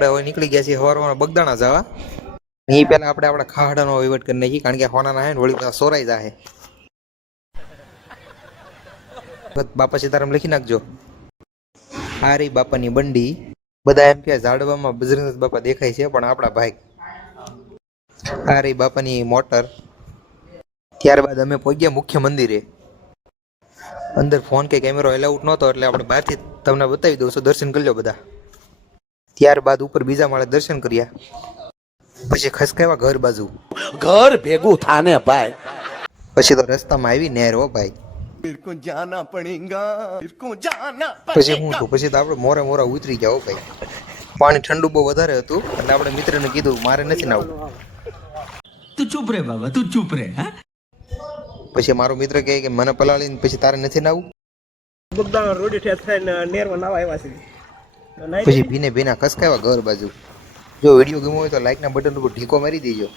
આપણે હવે નીકળી ગયા છીએ સવારમાં બગદાણા જવા. એ પહેલા આપણે આપણા ખાડાનો વહીવટ કરી નાખી, કારણ કે હોનાના હે ને વળી બધા સોરાઈ જાય. બાપા સીતારામ લખી નાખજો. આ રહી બાપાની બંડી. બધા એમ કે ઝાડવામાં બજરંગ બાપા દેખાય છે, પણ આપણા ભાઈ. આ રહી બાપાની મોટર. ત્યારબાદ અમે પહોંચ્યા મુખ્ય મંદિરે. અંદર ફોન કે કેમેરો એલાઉડ નહોતો, એટલે આપણે બહારથી તમને બતાવી દઉં છું. દર્શન કરી લો બધા. ત્યારબાદ ઉપર બીજા માળે દર્શન કર્યા. પછી ખસકાવ્યા ઘર બાજુ. ઘર ભેગું થાને ભાઈ. પછી તો રસ્તામાં આવી નહેર. હો ભાઈ, જાના પડેગા, જાના પછી હું છું, પછી તો આપણે મોરે મોરા ઉતરી ગયા. હો ભાઈ, પાણી ઠંડુ બહુ વધારે હતું, એટલે આપણે મિત્રને કીધું મારે નથી નાવું. તું ચૂપ રે બાબા, તું ચૂપ રે. પછી મારો મિત્ર કહે કે મને પલાળીને પછી તારે નથી નાવું. બગદાણા રોડી ઠેર થઈને નેરમાં નાવા આવ્યા છે. પછી ભીને ભીના ખસકાવ્યા ઘર બાજુ. જો વિડીયો ગમ્યો હોય તો લાઈકના બટન ઉપર ઢીકો મારી દેજો.